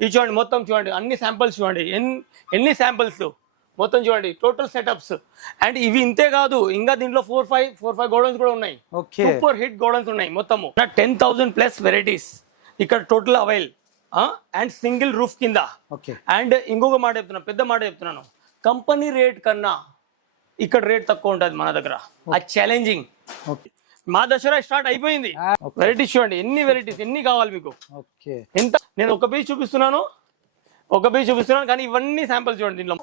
ఇది చూడండి మొత్తం చూడండి అన్ని శాంపిల్స్ చూడండి ఎన్ని శాంపిల్స్ మొత్తం చూడండి టోటల్ సెటప్స్. అండ్ ఇవి ఇంతే కాదు, ఇంకా దీంట్లో 4-5 గోడౌన్స్ కూడా ఉన్నాయి. సూపర్ హిట్ గోడౌన్స్ ఉన్నాయి మొత్తము. 10,000+ వెరైటీస్ ఇక్కడ total avail. And single roof కింద. అండ్ ఇంకొక మాట చెప్తున్నా, పెద్ద మాట చెప్తున్నాను, కంపెనీ రేట్ కన్నా ఇక్కడ రేట్ తక్కువ ఉంటుంది మన దగ్గర. అది ఛాలెంజింగ్. మా దసరా స్టార్ట్ అయిపోయింది. వెరైటీస్ చూడండి, ఎన్ని వెరైటీస్, ఎన్ని కావాలి మీకు, ఎంత. నేను ఒక పీస్ చూపిస్తున్నాను కానీ ఇవన్నీ శాంపిల్స్ చూడండి దీంట్లో.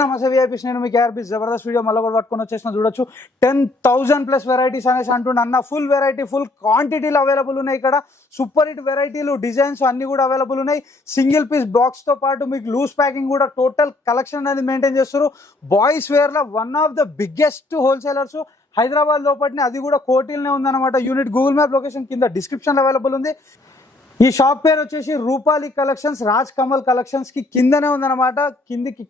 నమస్తే విఐపీస్, నేను మీకు ఆర్పీ జబర్దస్త్ వీడియో మళ్ళీ కూడా పట్టుకొని వచ్చేసిన. చూడొచ్చు 10,000+ వెరైటీస్ అనేసి అంటుండే అన్న. ఫుల్ వెరైటీ, ఫుల్ క్వాంటిటీలు అవైలబుల్ ఉన్నాయి ఇక్కడ. సూపర్ హిట్ వెరైటీలు, డిజైన్స్ అన్ని కూడా అవైలబుల్ ఉన్నాయి. సింగిల్ పీస్ బాక్స్ తో పాటు మీకు లూజ్ ప్యాకింగ్ కూడా టోటల్ కలెక్షన్ అనేది మెయింటైన్ చేస్తారు. బాయ్స్ వేర్ లో one of the biggest wholesalers Hyderabad లోపటిని, అది కూడా కోటిల్నే ఉందన్నమాట. యూనిట్ గూగుల్ మ్యాప్ లొకేషన్ కింద డిస్క్రిప్షన్ అవైలబుల్ ఉంది. ఈ షాప్ పేరు వచ్చేసి రూపాలి కలెక్షన్స్, రాజ్ కమల్ కలెక్షన్స్ కి కిందనే ఉందన్నమాట.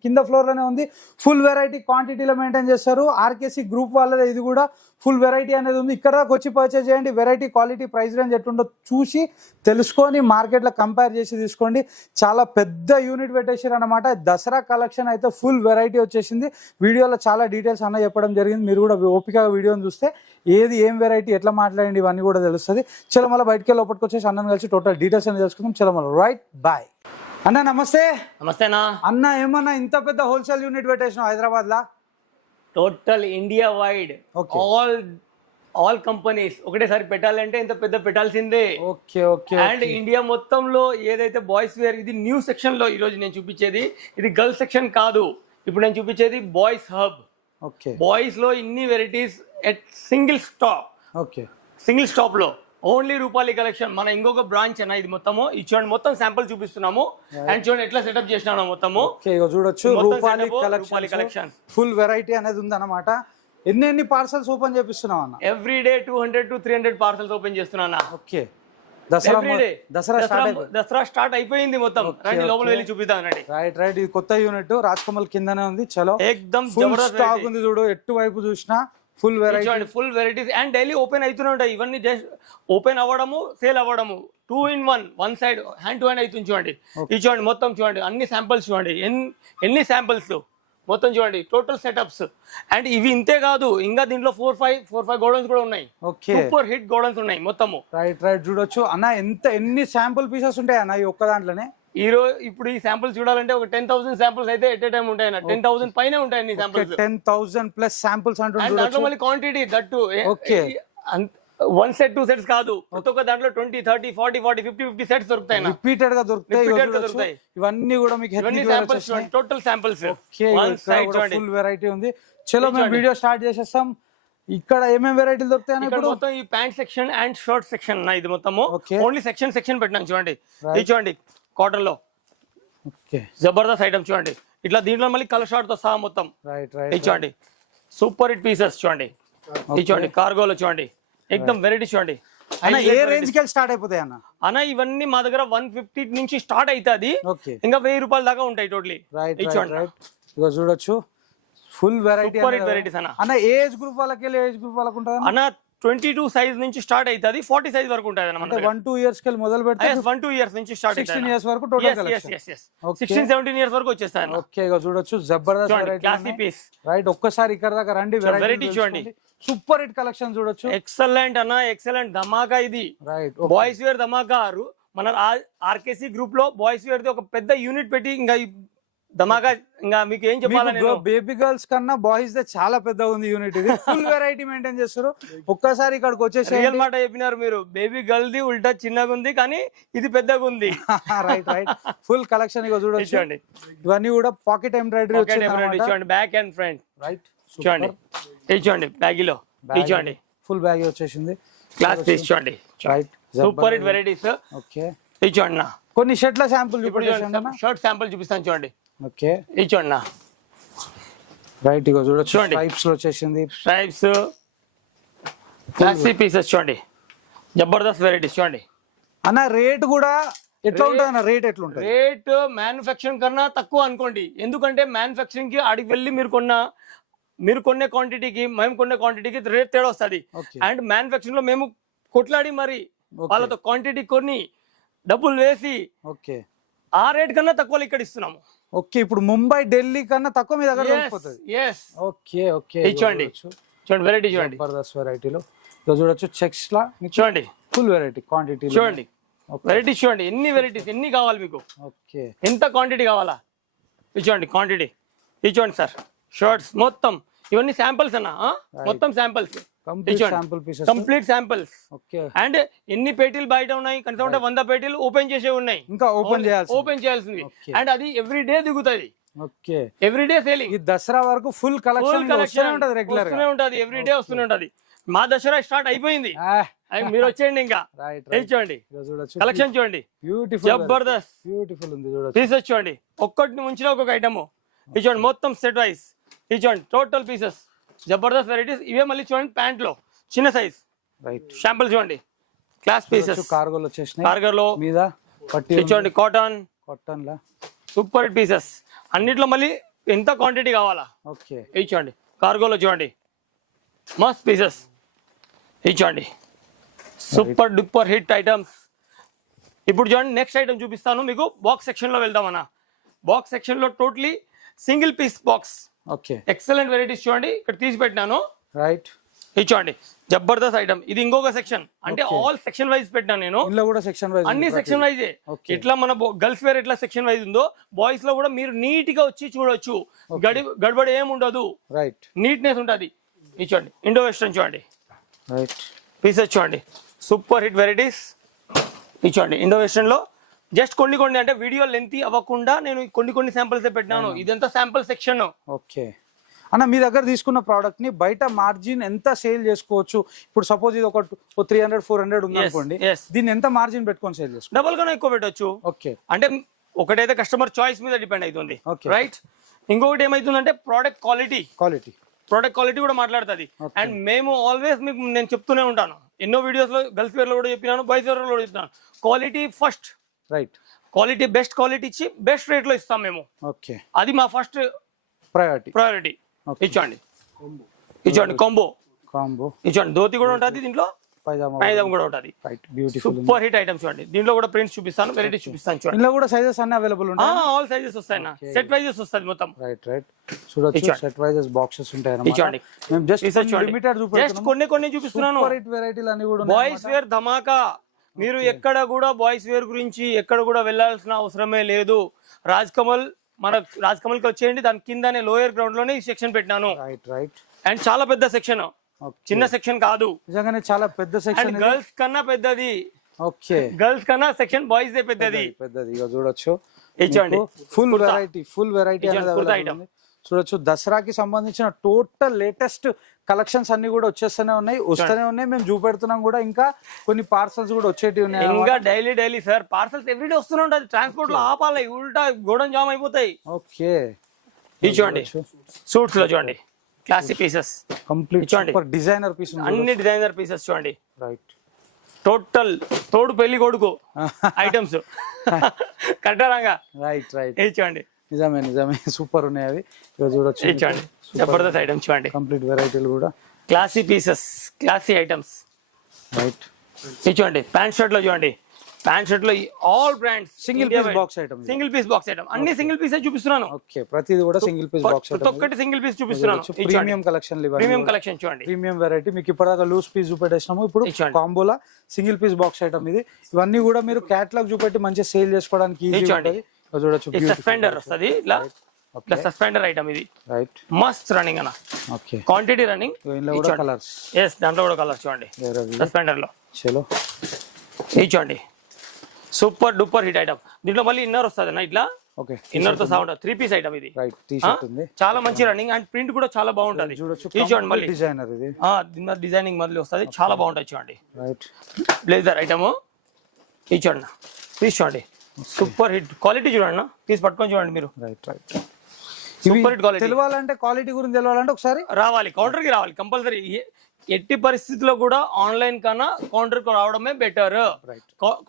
కింద ఫ్లోర్ లోనే ఉంది. ఫుల్ వెరైటీ క్వాంటిటీలో మెయింటైన్ చేస్తారు. ఆర్కేసీ గ్రూప్ వాళ్ళదే ఇది కూడా. ఫుల్ వెరైటీ అనేది ఉంది. ఇక్కడ వచ్చి పర్చేజ్ చేయండి. వెరైటీ, క్వాలిటీ, ప్రైస్ రేంజ్ ఎట్లుండో చూసి తెలుసుకొని మార్కెట్లో కంపేర్ చేసి తీసుకోండి. చాలా పెద్ద యూనిట్ పెట్టేసారు అనమాట. దసరా కలెక్షన్ అయితే ఫుల్ వెరైటీ వచ్చేసింది. వీడియోలో చాలా డీటెయిల్స్ అన్న చెప్పడం జరిగింది. మీరు కూడా ఓపికగా వీడియోని చూస్తే ఏది ఏం వెరైటీ ఎట్లా మాట్లాడండి ఇవన్నీ కూడా తెలుస్తుంది. చలో మళ్ళీ బయటకి వెళ్ళి లోపలికి వచ్చేసి అన్నను కలిసి టోటల్ డీటెయిల్స్ అనేది తెలుసుకుందాం. చలో మళ్ళీ రైట్ బాయ్. అన్న నమస్తే. నమస్తేనా అన్న. ఏమన్నా ఇంత పెద్ద హోల్సేల్ యూనిట్ పెట్టేసినావు హైదరాబాద్ లా? Total India wide all companies ఒకటేసారి పెట్టాలంటే ఇంత పెద్ద పెట్టాల్సిందే. అండ్ ఇండియా మొత్తంలో ఏదైతే బాయ్స్ వేర్, ఇది న్యూ సెక్షన్ లో ఈ రోజు నేను చూపించేది. ఇది గర్ల్స్ సెక్షన్ కాదు, ఇప్పుడు నేను చూపించేది బాయ్స్ హబ్. బాయ్స్ లో ఇన్ని వెరైటీస్ ఎట్ సింగిల్ స్టాప్ లో ఓన్లీ రూపాలి కలెక్షన్. మన ఇంకొక బ్రాంచ్ అన్న ఇది మొత్తము. ఇది చూడండి, మొత్తం శాంపుల్ చూపిస్తున్నాము. అండ్ చూడండి ఎట్లా సెటప్ చేసినాము మొత్తము. చూడొచ్చు రూపాలి కలెక్షన్ ఫుల్ వెరైటీ అనేది ఉంది అన్నమాట. ఎన్ని పార్సల్స్ ఓపెన్ చేపిస్తున్నావు అన్న? Every day 200 to 300 parcels open చేస్తున్నా. దసరా స్టార్ట్ అయిపోయింది మొత్తం. రండి లోపల వెళ్ళి చూపిద్దాం. రైట్ ఇది కొత్త యూనిట్ రాజ్ కమల్ కిందనే ఉంది. చలో ఎక్దమ్ స్టాక్ ఉంది చూడు, ఎటు వైపు చూసినా full varieties. And daily open అవుతూనే ఉంటాయి. ఇవన్నీ జస్ట్ ఓపెన్ అవ్వడము, సేల్ అవ్వడము, 2 in 1 one side hand to hand అవుతుంది. చూడండి ఇది చూడండి మొత్తం చూడండి అన్ని శాంపిల్స్ చూడండి ఎన్ని శాంపిల్స్ మొత్తం చూడండి టోటల్ సెటప్స్. అండ్ ఇవి ఇంతే కాదు, ఇంకా దీంట్లో 4-5 గోడౌన్స్ కూడా ఉన్నాయి. సూపర్ హిట్ గోడౌన్స్ ఉన్నాయి మొత్తము. రైట్ చూడొచ్చు అన్న. ఎన్ని శాంపుల్ పీసెస్ ఉంటాయి అన్న ఈ ఒక్క దాంట్లోనే? ఇప్పుడు ఈ శాంపుల్స్ చూడాలంటే ఒక 10,000 శాంపుల్స్ అయితే ఎట్ ఏ టైం ఉంటాయి. 10,000 పైన ఉంటాయి శాంపుల్స్. 10,000+ శాంపుల్స్ అంటే మళ్ళీ quantity that. One set 2 sets కాదు, ఒక్కొక్క దాంట్లో 20, 30, 40, 50 సెట్స్ దొరుకుతాయి. రిపీటెడ్ గా దొరుకుతాయి. ఇవన్నీ కూడా మీకు టోటల్ శాంపిల్స్ ఫుల్ వెరైటీ ఉంది. చలో మేము వీడియో స్టార్ట్ చేసేస్తాం. ఇక్కడ ఏమేమి వెరైటీలు దొరుకుతాయి? ఇక్కడ మొత్తం ఈ pant section and shirt section ఇది మొత్తము. ఓన్లీ సెక్షన్ పెట్టినాం. చూడండి ఇది చూడండి కాటన్ లో జబర్దస్త్ ఐటమ్ చూడండి. ఇట్లా దీంట్లో మళ్ళీ కలర్ షార్ట్ తో సహా మొత్తం. ఇది చూడండి సూపర్ హిట్ పీసెస్ చూడండి. ఇది చూడండి కార్గోలో చూడండి ఎక్దమ్ వెరైటీ చూడండి. ఏ రేంజ్ కి స్టార్ట్ అయిపోతాయి అన్న? ఇవన్నీ మా దగ్గర 150 నుంచి స్టార్ట్ అవుతుంది. ఇంకా 1000 రూపాయల దాకా ఉంటాయి టోటలీ. చూడొచ్చు ఫుల్ వెరైటీ వెరైటీస్ అన్న. ఏజ్ గ్రూప్ వాళ్ళకి అన్న 22 సైజ్ నుంచి స్టార్ట్ అవుతుంది, 40 సైజ్ వరకు ఉంటుంది. 1-2 years కి మొదలు పెడితే 1-2 years నుంచి స్టార్ట్ 16 years వరకు టోటల్ కలెక్షన్. 16-17 years వరకు వచ్చేస్తాయి. చూడొచ్చు జబర్దస్త్ క్లాసీ పీస్. రైట్ ఒక్కసారి ఇక్కడ దాకా రండి. వెరైటీ చూడండి, సూపర్ హిట్ కలెక్షన్ చూడొచ్చు. ఎక్సలెంట్ అన్న, ఎక్సలెంట్ ధమాకా ఇది. రైట్ బాయ్స్ వేర్ ధమాకా. మన ఆర్కేసీ గ్రూప్ లో బాయ్స్ వేర్ ఒక పెద్ద యూనిట్ పెట్టి ఇంకా ధమాకా. ఇంకా మీకు ఏం చెప్పాలని, బేబీ గర్ల్స్ కన్నా బాయ్స్ దే చాలా పెద్దగా ఉంది యూనిట్. ఇది ఫుల్ వెరైటీ మెయింటైన్ చేస్తారు. ఒక్కసారి ఇక్కడికి వచ్చేసి రియల్ మాట చెప్పినారు మీరు. బేబీ గర్ల్ ది ఉల్టా చిన్నగా ఉంది కానీ ఇది పెద్దగా ఉంది. రైట్ ఫుల్ కలెక్షన్ ఇక చూడండి. ఇవన్నీ కూడా పాకెట్ ఎంబ్రాయిడరీ చూడండి, బ్యాక్ అండ్ ఫ్రంట్. రైట్ చూడండి ఇది చూడండి బ్యాగీలో చూడండి ఫుల్ బ్యాగ్ వచ్చేసింది. క్లాస్ పీస్ చూడండి. Right super hit varieties. Okay ఇది చూడండి. కొన్ని షర్ట్ల శాంపుల్ షర్ట్ శాంపుల్ చూపిస్తాను చూడండి. ఓకే ఇది చూడండి. రైట్ ఇగో చూడొచ్చు స్ట్రైప్స్ లో వచ్చేసింది. స్ట్రైప్స్ క్లాసీ పీసెస్ చూడండి, జబర్దస్త్ వెరైటీస్ చూడండి. అన్న రేట్ కూడా ఎట్లా ఉంటుంది అన్న? రేట్ ఎట్లా ఉంటుంది? రేట్ మ్యానుఫ్యాక్చరింగ్ కన్నా తక్కువ అనుకోండి. ఎందుకంటే మ్యానుఫ్యాక్చరింగ్ కి అడిగి వెళ్ళి మీరు కొనే క్వాంటిటీకి మేము కొనే క్వాంటిటీకి రేట్ తేడా వస్తుంది. అండ్ మ్యానుఫ్యాక్చరింగ్ లో మేము కొట్లాడి మరి వాళ్ళతో క్వాంటిటీ కొన్ని డబ్బులు వేసి ఓకే ఆ రేట్ కన్నా తక్కువ ఇక్కడ ఇస్తున్నాము. ఓకే ఇప్పుడు ముంబై ఢిల్లీ కన్నా తక్కువ మీ దగ్గర దొరికిపోతుంది. ఓకే ఓకే చూడండి చూడండి వెరైటీ చూడండి, జబర్దస్త్ వెరైటీలో చూడొచ్చు. చెక్స్ లా చూడండి ఫుల్ వెరైటీ క్వాంటిటీ చూడండి, వెరైటీస్ చూడండి, ఎన్ని వెరైటీస్ ఎన్ని కావాలి మీకు, ఓకే ఎంత క్వాంటిటీ కావాలా ఇచ్చోండి, క్వాంటిటీ ఇచ్చోండి సార్. షర్ట్స్ మొత్తం ఇవన్నీ శాంపిల్స్ అన్న, మొత్తం శాంపిల్స్, కంప్లీట్ శాంపిల్స్. అండ్ ఎన్ని పేటీలు బయట ఉన్నాయి కనీసం 100 పేటీలు ఓపెన్ చేసే ఉన్నాయి, ఇంకా ఓపెన్ చేయాల్సింది. అండ్ అది ఎవ్రీ డే దిగుతుంది, ఎవ్రీ డే సేలింగ్. దసరా వరకు ఫుల్ కలెక్షన్ రెగ్యులర్ ఉంటది, ఎవ్రీ డే వస్తూనే ఉంటది. మా దసరా స్టార్ట్ అయిపోయింది, మీరు వచ్చేయండి ఇంకా చూడండి, కలెక్షన్ చూడండి, జబర్దస్త్ పీసెస్ చూడండి, ఒక్కటి ముంచిన ఒక్కొక్క ఐటమ్ చూడండి, మొత్తం సెట్ వైస్ చూడండి, టోటల్ పీసెస్ జబర్దస్త్ వెరైటీస్. ఇవే మళ్ళీ చూడండి ప్యాంట్ లో చిన్న సైజ్ శాంపుల్ చూడండి, క్లాస్ పీసెస్ కార్గోలో వచ్చేసినాయి, కార్గోలో మీద చూడండి, కాటన్ లా సూపర్ పీసెస్. అన్నిట్లో మళ్ళీ ఎంత క్వాంటిటీ కావాలా ఓకే చూడండి, కార్గోలో చూడండి మస్త్ పీసెస్ చూడండి, సూపర్ డూపర్ హిట్ ఐటమ్స్. ఇప్పుడు చూడండి నెక్స్ట్ ఐటమ్ చూపిస్తాను మీకు. బాక్స్ సెక్షన్ లో వెళ్దామన్నా. బాక్స్ సెక్షన్ లో totally single piece box, okay excellent varieties చూడండి, ఇక్కడ తీసి పెట్టినాను రైట్. ఇది చూడండి జబర్దస్త్ ఐటమ్. ఇది ఇంకొక సెక్షన్, అంటే ఆల్ సెక్షన్ వైజ్ పెట్టినాను నేను, అన్ని సెక్షన్ వైజే. ఇట్లా మన గర్ల్స్ వేర్ ఎట్లా సెక్షన్ వైజ్ ఉందో బాయ్స్ లో కూడా మీరు నీట్ గా వచ్చి చూడొచ్చు, గడబడి ఏం ఉండదు, రైట్ నీట్నెస్ ఉంటది. ఇది చూడండి ఇండో వెస్టర్న్ చూడండి, రైట్ పీసెస్ చూడండి, సూపర్ హిట్ వెరైటీస్. ఇది చూడండి ఇండో వెస్టర్న్ లో జస్ట్ కొన్ని అంటే వీడియో లెంత్ అవ్వకుండా నేను కొన్ని శాంపిల్స్ పెట్టినాను. ఇదంతా శాంపుల్ సెక్షన్. ఓకే అన్న, మీ దగ్గర తీసుకున్న ప్రోడక్ట్ ని బయట మార్జిన్ ఎంత సేల్ చేసుకోవచ్చు? ఇప్పుడు సపోజ్ ఇది ఒక 300-400 ఉంది అనుకోండి, దీన్ని ఎంత మార్జిన్ పెట్టుకొని సేల్ చేసుకోవచ్చు? డబల్ కన్నా ఎక్కువ పెట్టొచ్చు. ఓకే అంటే ఒకటైతే కస్టమర్ చాయిస్ మీద డిపెండ్ అవుతుంది, రైట్. ఇంకొకటి ఏమైతుందంటే ప్రోడక్ట్ క్వాలిటీ కూడా మాట్లాడుతుంది. అండ్ మేము ఆల్వేస్ మీకు నేను చెప్తూనే ఉంటాను, ఎన్నో వీడియోస్ లో గర్ల్స్ వేర్ లో కూడా చెప్పినాను, బాయ్స్ వేర్ లో కూడా చెప్పినాను, quality first, right. Quality best quality ఇచ్చి బెస్ట్ రేట్ లో ఇస్తాం మేము. ఓకే అది మా ఫస్ట్ ప్రయారిటీ. ఇచ్చండి కాంబో ఇచ్చండి, ధోతి కూడా ఉంటుంది దీంట్లో, పైజామా కూడా ఉంటుంది. సూపర్ హిట్ ఐటమ్స్ చూడండి, దీంట్లో కూడా ప్రింట్స్ చూపిస్తాను, వెరైటీస్ చూపిస్తాను చూడండి. ఇందులో కూడా సైజెస్ అన్ని అవైలబుల్ ఉంటాయి, ఆల్ సైజెస్ వస్తాయి, సెట్ వైజెస్ వస్తుంది మొత్తం. రైట్ చూడొచ్చు, సెట్ వైజెస్ బాక్సెస్ ఉంటాయి అన్నమాట. మేము జస్ట్ లిమిటెడ్ కొన్ని చూపిస్తున్నాను. వెరైటీలు అన్ని కూడా బాయ్స్ వేర్ ధమాకా. మీరు ఎక్కడ కూడా బాయ్స్ వేర్ గురించి ఎక్కడ కూడా వెళ్ళాల్సిన అవసరమే లేదు. రాజ్ కమల్ కి వచ్చేయండి, దాని కిందనే లోయర్ గ్రౌండ్ లోనే ఈ సెక్షన్ పెట్టినాను. రైట్ అండ్ చాలా పెద్ద సెక్షన్, చిన్న సెక్షన్ కాదు, నిజంగానే చాలా పెద్ద సెక్షన్. గర్ల్స్ కన్నా పెద్దది, ఓకే గర్ల్స్ కన్నా సెక్షన్ బాయ్స్ దే పెద్దది. ఇక చూడొచ్చు, ఇచ్చండి ఫుల్ వెరైటీ చూడొచ్చు. దసరాకి సంబంధించిన టోటల్ లేటెస్ట్ కలెక్షన్స్ అన్ని కూడా వస్తూనే ఉన్నాయి. మేము చూపెడుతున్నాం కూడా, ఇంకా కొన్ని పార్సల్స్ కూడా వచ్చేటివి ఉన్నాయి. ఇంకా డైలీ సార్ పార్సల్స్ ఎవ్రీడే వస్తూనే ఉంటుంది. ట్రాన్స్పోర్ట్ లో ఆపాలి, ఉల్టా గోడౌన్ జామ్ అయిపోతాయి. ఓకే ఇది చూడండి, సూట్స్ లో చూడండి, classic pieces complete super designer piece, అన్ని డిజైనర్ పీసెస్ చూడండి. రైట్ టోటల్ తోడు పెళ్లి కొడుకు ఐటమ్స్ కట్టారంగా. రైట్ ఇది చూడండి, నిజమే సూపర్ ఉన్నాయి అవి. చూడొచ్చు, జబర్దస్త్ ఐటమ్స్ చూడండి, కంప్లీట్ వెరైటీలు కూడా, classy pieces, classy items. Right ఇది చూడండి, ప్యాంట్ షర్ట్ లో చూడండి, ప్యాంట్ షర్ట్ లో all brands single piece box item, అన్ని సింగిల్ పీస్ చూపిస్తున్నాను. ఓకే ప్రతిది కూడా సింగిల్ పీస్ బాక్స్ ఐటమ్, ఒక్కటి సింగిల్ పీస్ చూపిస్తున్నాను. ప్రీమియం కలెక్షన్ చూడండి, ప్రీమియం వెరైటీ. మీకు ఇప్పటిదాకా లూజ్ పీస్ చూపెట్టేసినాము, ఇప్పుడు కాంబోలా సింగిల్ పీస్ బాక్స్ ఐటమ్ ఇది. ఇవన్నీ కూడా మీరు క్యాటలాగ్ చూపెట్టి మంచిగా సేల్ చేసుకోవడానికి ఈజీ ఉంటుంది. చూడొచ్చు, సస్పెండర్ వస్తుంది ఇట్లా సస్పెండర్ ఐటమ్. ఇది రైట్ మస్త్ రన్నింగ్ అన్న, ఓకే క్వాంటిటీ రన్నింగ్. కలర్స్, దాంట్లో కూడా కలర్స్ చూడండి సస్పెండర్ లో. చలో ఇది చూడండి, సూపర్ డూపర్ హిట్ ఐటమ్. దీంట్లో మళ్ళీ ఇన్నర్ వస్తుంది అన్న, ఇట్లా ఓకే ఇన్నర్ తో సౌండ్ 3 పీస్ ఐటమ్ ఇది. రైట్ టీ-షర్ట్ ఉంది, చాలా మంచి రన్నింగ్ అండ్ ప్రింట్ కూడా చాలా బాగుంటది. ఇది చూడండి మళ్ళీ డిజైనర్, ఇది డిజైనింగ్ మళ్ళీ వస్తుంది, చాలా బాగుంటది చూడండి. Right blazer item. ఇది చూడండి, పీస్ చూడండి, సూపర్ హిట్ క్వాలిటీ చూడండి, పీస్ పట్టుకొని చూడండి మీరు. Right super hit quality. తెలవాలంటే క్వాలిటీ గురించి తెలవాలంటే ఒకసారి రావాలి, కౌంటర్ కి రావాలి కంపల్సరీ. ఎట్టి పరిస్థితుల్లో కూడా ఆన్లైన్ కన్నా కౌంటర్ కు రావడమే బెటర్.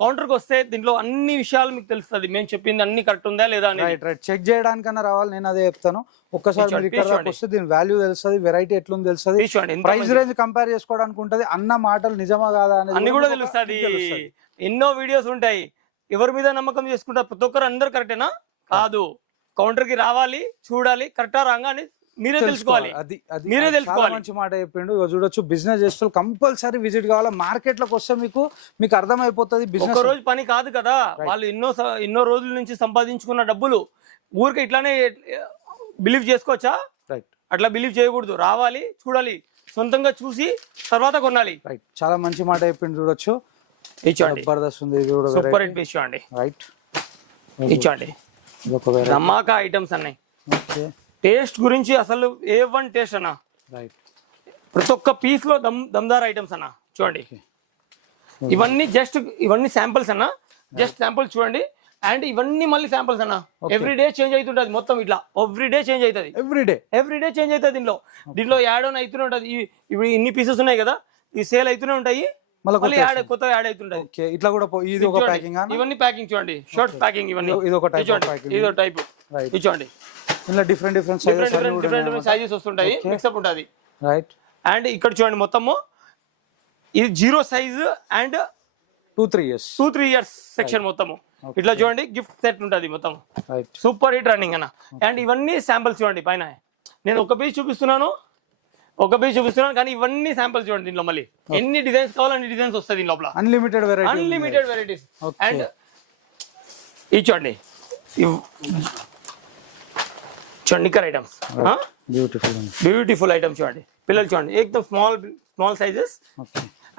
కౌంటర్ కి వస్తే దీంట్లో అన్ని విషయాలు మీకు తెలుస్తుంది, మేము చెప్పింది అన్ని కరెక్ట్ ఉందా లేదా అని. రైట్ చెక్ చేయడానికన్నా రావాలి, నేను అదే చెప్తాను. ఒక్కసారి వస్తే దీని వాల్యూ తెలుస్తుంది, వెరైటీ ఎట్లుంది తెలుస్తుంది, ప్రైస్ రేంజ్ కంపేర్ చేసుకోవడానికి ఉంటది, అన్న మాటలు నిజమా కాదా అనేది అన్ని కూడా తెలుస్తుంది. ఎన్నో వీడియోస్ ఉంటాయి, ఎవరి మీద నమ్మకం చేసుకుంటారు? ప్రతి ఒక్కరు అందరు కరెక్టేనా? కాదు. కౌంటర్ కి రావాలి, చూడాలి, కరెక్టా రాంగా అని మీరే తెలుసుకోవాలి. అది మీరే తెలుసుకోవాలి. మంచి మాట చెప్పిండు. ఇక చూడొచ్చు, బిజినెస్ చేస్తూ కంపల్సరీ విజిట్ కావాలా. మార్కెట్ లోకి వస్తే మీకు అర్థమైపోతుంది. బిజినెస్ ఒక రోజు పని కాదు కదా. వాళ్ళు ఎన్నో రోజుల నుంచి సంపాదించుకున్న డబ్బులు ఊరికి ఇట్లానే బిలీవ్ చేసుకోవచ్చా? రైట్. అట్లా బిలీవ్ చేయకూడదు. రావాలి, చూడాలి, సొంతంగా చూసి తర్వాత కొనాలి. రైట్, చాలా మంచి మాట చెప్పిండు. చూడొచ్చు, ఇచ్చండి, జబర్దస్త్ ఉంది. సూపర్ హిట్ పీస్ చూడండి. రైట్, ఇచ్చండి, ధమాకా ఐటమ్స్ అన్నాయి. ఓకే, టేస్ట్ గురించి అసలు A1 టేస్ట్ అన్న. రైట్, ప్రతి ఒక్క పీస్ లో దమ్దార్ ఐటమ్స్ అన్న. చూడండి, ఇవన్నీ శాంపిల్స్ అన్న. జస్ట్ శాంపిల్స్ చూడండి. అండ్ ఇవన్నీ మళ్ళీ శాంపిల్స్ అన్న. ఎవ్రీ డే చేంజ్ అవుతుంటది మొత్తం. ఇట్లా ఎవ్రీ డే చేంజ్ అవుతుంది. ఎవ్రీ డే చేంజ్ అవుతుంది. దీంట్లో యాడ్ ఆన్ అవుతూనే ఉంటది. ఇప్పుడు ఇన్ని పీసెస్ ఉన్నాయి కదా, ఈ సేల్ అవుతూనే ఉంటాయి. మళ్ళీ కొత్త యాడ్ అవుతుంటది. ఇట్లా కూడా ఇది ఒక ప్యాకింగ్. ఇవన్నీ ప్యాకింగ్ చూడండి, షార్ట్స్ ప్యాకింగ్. ఇవన్నీ ఇది ఒక టైప్ చూడండి. ఇలా డిఫరెంట్ సైజెస్ వస్తుంటాయి, మిక్స్అప్ ఉంటుంది. రైట్. అండ్ ఇక్కడ చూడండి, మొత్తము ఇది 0 సైజ్ అండ్ 2-3 years సెక్షన్ మొత్తము. ఇట్లా చూడండి, గిఫ్ట్ సెట్ ఉంటుంది మొత్తం. సూపర్ హిట్ రన్నింగ్ అన్న. అండ్ ఇవన్నీ శాంపిల్స్ చూడండి. పైన నేను ఒక పీస్ చూపిస్తున్నాను కానీ ఇవన్నీ శాంపిల్స్ చూడండి. దీంట్లో మళ్ళీ ఎన్ని డిజైన్స్ కావాలో అన్ని డిజైన్స్ వస్తాయి దీని లోపల. Unlimited varieties. అండ్ ఇది చూడండి, నిక్కర్ ఐటమ్స్, బ్యూటిఫుల్ ఐటమ్స్ చూడండి. పిల్లలు చూడండి, ఏకదమ్ స్మాల్ సైజెస్.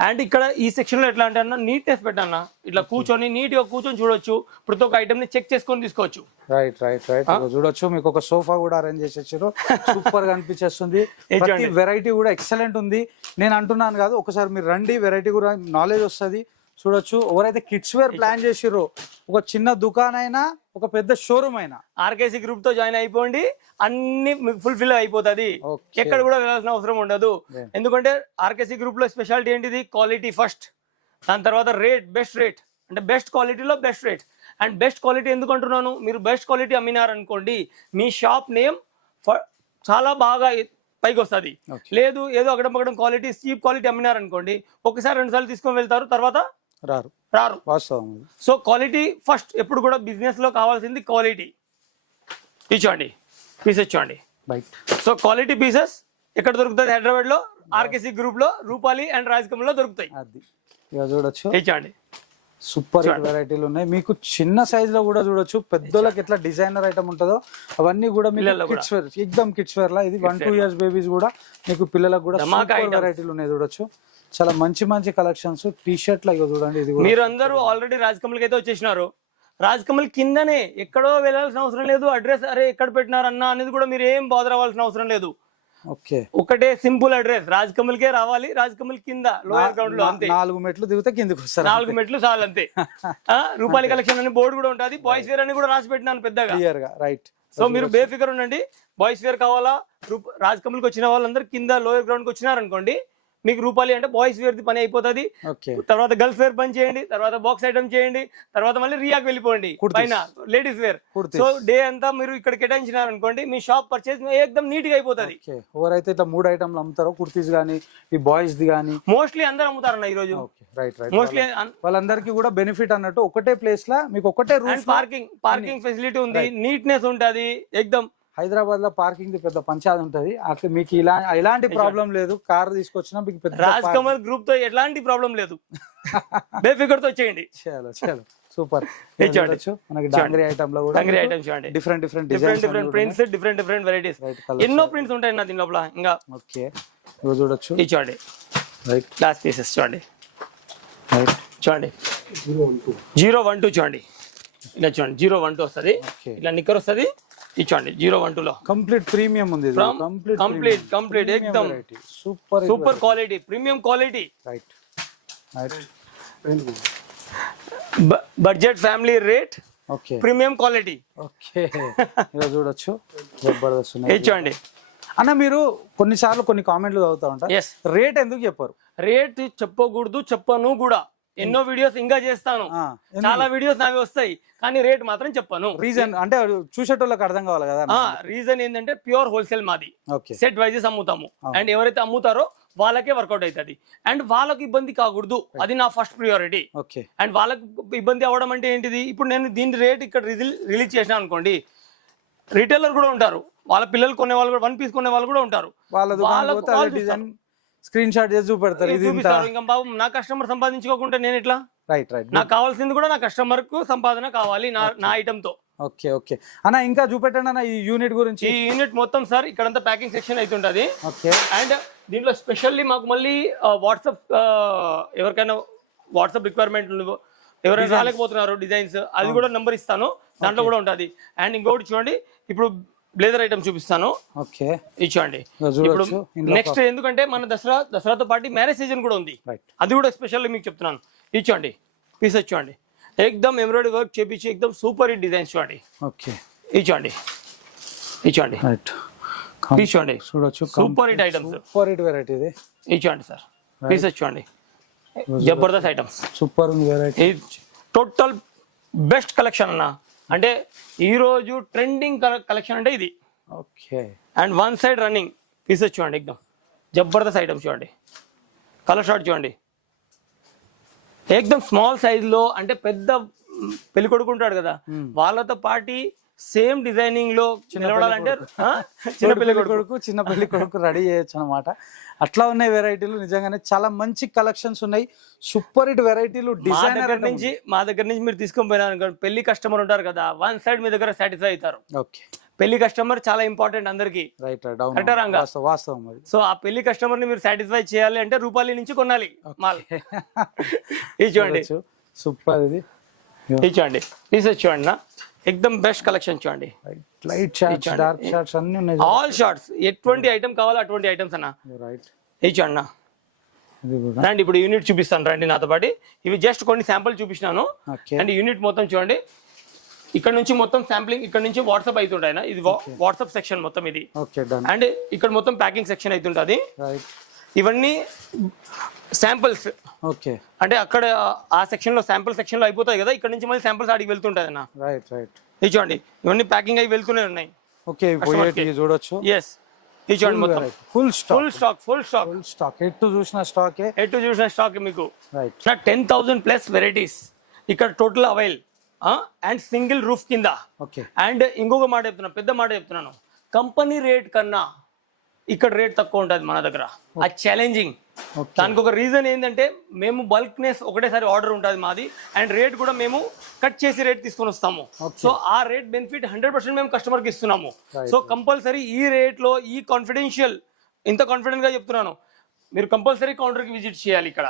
అండ్ ఇక్కడ ఈ సెక్షన్ లో ఎట్లా అంటే అన్న, నీట్నెస్ పెట్టన్నా. ఇట్లా కూర్చొని నీట్ గా కూర్చొని చూడొచ్చు. ప్రతి ఒక్క ఐటమ్ ని చెక్ చేసుకొని తీసుకోవచ్చు. రైట్. చూడొచ్చు, మీకు ఒక సోఫా కూడా అరేంజ్ చేసేసారు. సూపర్ గా అనిపించేస్తుంది. ప్రతి వెరైటీ కూడా ఎక్సలెంట్ ఉంది. నేను అంటున్నాను కాదు, ఒకసారి మీరు రండి, వెరైటీ కూడా నాలెడ్జ్ వస్తుంది. చూడొచ్చు, ఎవరైతే కిడ్స్ వేర్ ప్లాన్ చేసిరో, ఒక చిన్న దుకాణం అయినా ఒక పెద్ద షోరూమ్ అయినా ఆర్కేసీ గ్రూప్ తో జాయిన్ అయిపోండి, అన్ని ఫుల్ఫిల్ అయిపోతుంది. ఎక్కడ కూడా వెళ్ళాల్సిన అవసరం ఉండదు. ఎందుకంటే ఆర్కేసీ గ్రూప్ లో స్పెషాలిటీ ఏంటిది? క్వాలిటీ ఫస్ట్, దాని తర్వాత రేట్, బెస్ట్ రేట్. అంటే బెస్ట్ క్వాలిటీలో best rate. And best quality ఎందుకు అంటున్నాను? మీరు బెస్ట్ క్వాలిటీ అమ్మినారనుకోండి, మీ షాప్ నేమ్ చాలా బాగా పైకి వస్తుంది. లేదు ఏదో అక్కడ క్వాలిటీ, చీప్ క్వాలిటీ అమ్మినారనుకోండి, ఒకసారి 2 సార్లు తీసుకొని వెళ్తారు, తర్వాత రారు. So quality first. ఎప్పుడు కూడా బిజినెస్ లో కావాల్సింది క్వాలిటీ. ఇచ్చండి, పీసెస్ చూడండి. సో క్వాలిటీ పీసెస్ ఎక్కడ దొరుకుతుంది? హైదరాబాద్ లో ఆర్కేసీ గ్రూప్ లో, రూపాలి అండ్ రాజకమల్ లో దొరుకుతాయి. చూడొచ్చు, ఇచ్చండి, సూపర్ వెరైటీలు ఉన్నాయి. మీకు చిన్న సైజ్ లో కూడా చూడొచ్చు. పెద్దోళ్ళకి ఎట్లా డిజైనర్ ఐటమ్ ఉంటుందో అవన్నీ కూడా కిడ్స్ వేర్, ఎక్దమ్ కిడ్స్ వేర్ లా. ఇది 1-2 years బేబీస్ కూడా మీకు పిల్లలకు కూడా వెరైటీలు ఉన్నాయి. చూడొచ్చు, చాలా మంచి కలెక్షన్స్. టీ షర్ట్ లాగా చూడండి. ఇది మీరు అందరూ ఆల్రెడీ రాజకమల్ కి అయితే వచ్చేసినారు. రాజకమల్ కిందనే, ఎక్కడో వెళ్ళాల్సిన అవసరం లేదు. అడ్రస్ అరే ఎక్కడ పెట్టినారన్నా అనేది కూడా మీరు ఏం బాధర్ అవ్వాల్సిన అవసరం లేదు. ఒకటే సింపుల్ అడ్రస్, రాజకమల్ కే రావాలి. రాజకమల్ కింద లోయర్ గ్రౌండ్ లో అంతే. 4 మెట్లు దిగితే కిందకి వస్తారు. 4 మెట్లు చాలు అంతే. రూపాయల కలెక్షన్ అని బోర్డు కూడా ఉంటుంది. బాయ్స్ వేర్ అని కూడా రాసి పెట్టినాను పెద్దగా. రైట్. సో మీరు బేఫికర్ ఉండండి. బాయ్స్ వేర్ కావాలా, రాజకమల్ కి వచ్చిన వాళ్ళందరూ కింద లోయర్ గ్రౌండ్ కి వచ్చినారనుకోండి, మీకు రూపాయలు అంటే బాయ్స్ వేర్ ది పని అయిపోతుంది. తర్వాత గర్ల్స్ వేర్ పని చేయండి, తర్వాత బాక్స్ ఐటమ్ చేయండి, తర్వాత మళ్ళీ రియాక్ వెళ్ళిపోండి పైన లేడీస్ వేర్. సో డే అంతా మీరు ఇక్కడ కేటాయించినారు అనుకోండి, మీ షాప్ పర్చేస్ ఏకదమ్ నీట్ గా అయిపోతుంది. ఎవరైతే ఇట్లా 3 ఐటమ్లు అమ్ముతారో, కుర్తీస్ గానీ, ఈ బాయ్స్ ది గానీ, మోస్ట్లీ అందరూ అమ్ముతారన్న ఈ రోజు. మోస్ట్లీ వాళ్ళందరికీ కూడా బెనిఫిట్ అన్నట్టు ఒకటే ప్లేస్ లా మీకు ఒకటే రూమ్, పార్కింగ్ ఫెసిలిటీ ఉంది, నీట్నెస్ ఉంటది. ఏకదమ్ హైదరాబాద్ లో పార్కింగ్ ది పెద్ద పంచాయతీ ఉంటది. అక్కడ మీకు ఎలాంటి ప్రాబ్లం లేదు. కార్ తీసుకొచ్చినా మీకు పెద్ద రాజకమల్ గ్రూప్ తో ఎలాంటి ప్రాబ్లం లేదు. బేఫికర్ తో వచ్చేయండి. సూపర్. మనకి డాంగరీ ఐటమ్ లో కూడా డిఫరెంట్ ప్రింట్స్, డిఫరెంట్ వెరైటీస్, ఎన్నో ప్రింట్స్ ఉంటాయి నా దీని లోపల. ఇంకా చూడొచ్చు, ఇది చూడండి, గ్లాస్ పీసెస్ చూడండి. చూడండి 012 చూడండి, ఇలా చూడండి 012 వస్తుంది. ఇట్లా నిక్కర్ వస్తుంది. ఇచ్చండి 012 లో కంప్లీట్ ప్రీమియం ఉంది. కంప్లీట్ ఏకదమ్ super quality, premium quality. Budget family rate, premium quality. చూడొచ్చు, జబర్దస్త్. ఇచ్చండి అన్న, మీరు కొన్నిసార్లు కొన్ని కామెంట్లు చదువుతా ఉంటారు, రేట్ ఎందుకు చెప్పారు? రేట్ చెప్పకూడదు, చెప్పను కూడా. ఎన్నో వీడియోస్ ఇంకా చేస్తాను, చాలా వీడియోస్ నావి వస్తాయి, కానీ రేట్ మాత్రం చెప్పను. రీజన్ అంటే చూసేటోళ్ళకి అర్థం కావాలి కదా. రీజన్ ఏంటంటే ప్యూర్ హోల్సేల్ మాది, సెట్ వైజెస్ అమ్ముతాము. అండ్ ఎవరైతే అమ్ముతారో వాళ్ళకే వర్కౌట్ అవుతుంది అండ్ వాళ్ళకి ఇబ్బంది కాకూడదు, అది నా ఫస్ట్ ప్రియారిటీ. ఓకే. అండ్ వాళ్ళకి ఇబ్బంది అవ్వడం అంటే ఏంటిది, ఇప్పుడు నేను దీని రేట్ ఇక్కడ రిలీజ్ చేసిన అనుకోండి, రిటైలర్ కూడా ఉంటారు, వాళ్ళ పిల్లలు కొనే వాళ్ళు కూడా, 1 పీస్ కొనే వాళ్ళు కూడా ఉంటారు, డిజైన్ స్క్రీన్ షాట్ చేసి చూపెడతారు, ఇది చూపిస్తారు. ఇంకా బాబు నా కస్టమర్ సంపాదించుకోకుంటే నేను ఎట్లా? Right right. నాకు కావాల్సింది కూడా నా కస్టమర్ కు సంపాదన కావాలి నా ఐటమ్ తో. ఓకే ఓకే అన్న, ఇంకా చూపెట్టండి అన్న ఈ యూనిట్ గురించి. ఈ యూనిట్ మొత్తం సార్ ఇక్కడంతా ప్యాకింగ్ సెక్షన్ అవుతుంటది. ఓకే. అండ్ దీంట్లో స్పెషల్లీ మాకు మళ్ళీ వాట్సాప్, ఎవరికైనా వాట్సాప్ రిక్వైర్మెంట్ ఎవరైనా రాలేకపోతున్నారు డిజైన్స్, అది కూడా నెంబర్ ఇస్తాను, దాంట్లో కూడా ఉంటుంది. అండ్ ఇంకొకటి చూడండి, ఇప్పుడు బ్లేజర్ ఐటమ్ చూపిస్తాను. ఓకే. ఇచ్చండి. ఇప్పుడు నెక్స్ట్ ఎందుకంటే మన దసరాతో పాటు మ్యారేజ్ సీజన్ కూడా ఉంది, అది కూడా స్పెషల్లీ మీకు చెప్తున్నాను. ఇచ్చండి పీస్ చూడండి, ఎక్దమ్ ఎంబ్రాయిడరీ వర్క్ చేపించి ఎక్దమ్ సూపర్ హిట్ డిజైన్స్ చూడండి. ఓకే. ఇచ్చండి పీస్ చూడండి, super hit items, super hit variety ఇది. ఇచ్చండి సార్ పీస్ చూడండి, Jabardasth items, super variety, total best collection అన్న. అంటే ఈ రోజు ట్రెండింగ్ కలెక్షన్ అంటే ఇది. Okay. And 1 side running pieces చూడండి, ఎక్దమ్ జబర్దస్త్ ఐటమ్స్ చూడండి, కలర్ షార్ట్ చూడండి, ఎక్దమ్ స్మాల్ సైజ్ లో. అంటే పెద్ద పెళ్లి కొడుకు ఉంటాడు కదా, వాళ్ళతో పాటి సేమ్ డిజైనింగ్ లో నిలబడాలంటే చిన్న పెళ్లి కొడుకు రెడీ చేయొచ్చు అనమాట. అట్లా ఉన్నాయి వెరైటీలు, నిజంగానే చాలా మంచి కలెక్షన్స్ ఉన్నాయి, సూపర్ హిట్ వెరైటీలు. డిజైనర్ నుంచి మా దగ్గర నుంచి మీరు తీసుకొని పోయినా పెళ్లి కస్టమర్ ఉంటారు కదా, 1 సైడ్ మీ దగ్గర సాటిస్ఫై అవుతారు. ఓకే. పెళ్లి కస్టమర్ చాలా ఇంపార్టెంట్ అందరికి. వాస్తవం. సో ఆ పెళ్లి కస్టమర్ ని మీరు సాటిస్ఫై చేయాలి అంటే రూపాయల నుంచి కొనాలి మాల్. ఇది చూడండి సూపర్, ఇది చూడండి పీసెస్ చూడండి నా, ఎక్దమ్ బెస్ట్ కలెక్షన్ చూడండి. లైట్ షార్ట్స్, డార్క్ షార్ట్స్ అన్ని ఉన్నాయి, ఆల్ షార్ట్స్, ఎటువంటి ఐటమ్ కావాలో అటువంటి ఐటమ్స్ అన్న. రైట్. ఇది చూడండి నా. రండి ఇప్పుడు యూనిట్ చూపిస్తాను, రండి నాతో పాటు. ఇవి జస్ట్ కొన్ని శాంపుల్ చూపించినాను. అండ్ యూనిట్ మొత్తం చూడండి, ఇక్కడ నుంచి మొత్తం శాంప్లింగ్, ఇక్కడ నుంచి వాట్సాప్ అవుతుంటాయి, ఇది వాట్సాప్ సెక్షన్ మొత్తం ఇది. అండ్ ఇక్కడ మొత్తం ప్యాకింగ్ సెక్షన్ అవుతుంటది. ఇవన్నీ శాంపుల్స్. ఓకే. అంటే అక్కడ ఆ సెక్షన్ లో శాంపుల్ సెక్షన్ లో అయిపోతాయి కదా, ఇక్కడ నుంచి మళ్ళీ శాంపుల్స్ ఆడికి వెళ్తుంటది అన్న. Right right. ఇది చూడండి, ఇవన్నీ ప్యాకింగ్ అయి వెళ్తూనే ఉన్నాయి. ఓకే. చూడొచ్చు. ఎస్. ఇది చూడండి మొత్తం ఫుల్ స్టాక్, ఎటు చూసిన స్టాక్ మీకు. రైట్. 10,000 ప్లస్ వెరైటీస్ ఇక్కడ total avail. And single roof కింద. ఓకే. అండ్ ఇంకొక మాట చెప్తున్నాను, పెద్ద మాట చెప్తున్నాను, కంపెనీ రేట్ కన్నా ఇక్కడ రేట్ తక్కువ ఉంటుంది మన దగ్గర. ఆ ఛాలెంజింగ్. దానికి ఒక రీజన్ ఏంటంటే మేము బల్క్నెస్ ఒకటేసారి ఆర్డర్ ఉంటుంది మాది, అండ్ రేట్ కూడా మేము కట్ చేసి రేట్ తీసుకొని వస్తాము. సో ఆ రేట్ బెనిఫిట్ 100% మేము కస్టమర్కి ఇస్తున్నాము. సో కంపల్సరీ ఈ రేట్ లో, ఈ కాన్ఫిడెన్షియల్, ఇంత కాన్ఫిడెంట్ గా చెప్తున్నాను, మీరు కంపల్సరీ కౌంటర్కి విజిట్ చేయాలి ఇక్కడ.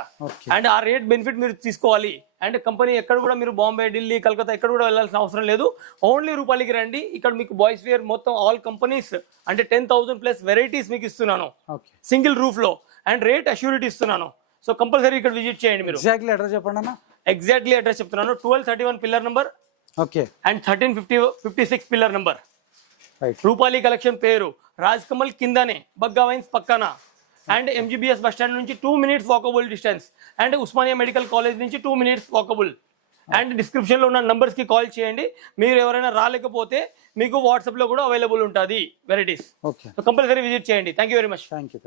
అండ్ ఆ రేట్ బెనిఫిట్ మీరు తీసుకోవాలి. అండ్ కంపెనీ ఎక్కడ కూడా మీరు బాంబే, ఢిల్లీ, కలకత్తా ఎక్కడ కూడా వెళ్ళాల్సిన అవసరం లేదు. ఓన్లీ రూపాయలకి రండి. ఇక్కడ మీకు బాయ్స్ వేర్ మొత్తం ఆల్ కంపెనీస్, అంటే 10,000 ప్లస్ వెరైటీస్ మీకు ఇస్తున్నాను సింగిల్ రూఫ్ లో, అండ్ రేట్ అష్యూరిటీ ఇస్తున్నాను. సో కంపల్సరీ ఇక్కడ విజిట్ చేయండి మీరు. ఎగ్జాక్ట్లీ అడ్రస్ చెప్పండి అన్న. ఎగ్జాక్ట్లీ అడ్రస్ చెప్తున్నాను, 1231 pillar number. Okay. And 1356 pillar number. Rupali collection పేరు రాజ్ కమల్ కిందనే, బగ్గా వైన్స్ పక్కన. అండ్ MGBS బస్ స్టాండ్ నుంచి 2 minutes walkable distance. And Osmania medical college నుంచి 2 minutes వాకబుల్. అండ్ డిస్క్రిప్షన్ లో ఉన్న నంబర్స్ కి కాల్ చేయండి. మీరు ఎవరైనా రాలేకపోతే మీకు వాట్సాప్ లో కూడా అవైలబుల్ ఉంటుంది వెరైటీస్. కంపల్సరీ విజిట్ చేయండి. Thank you very much. Thank you.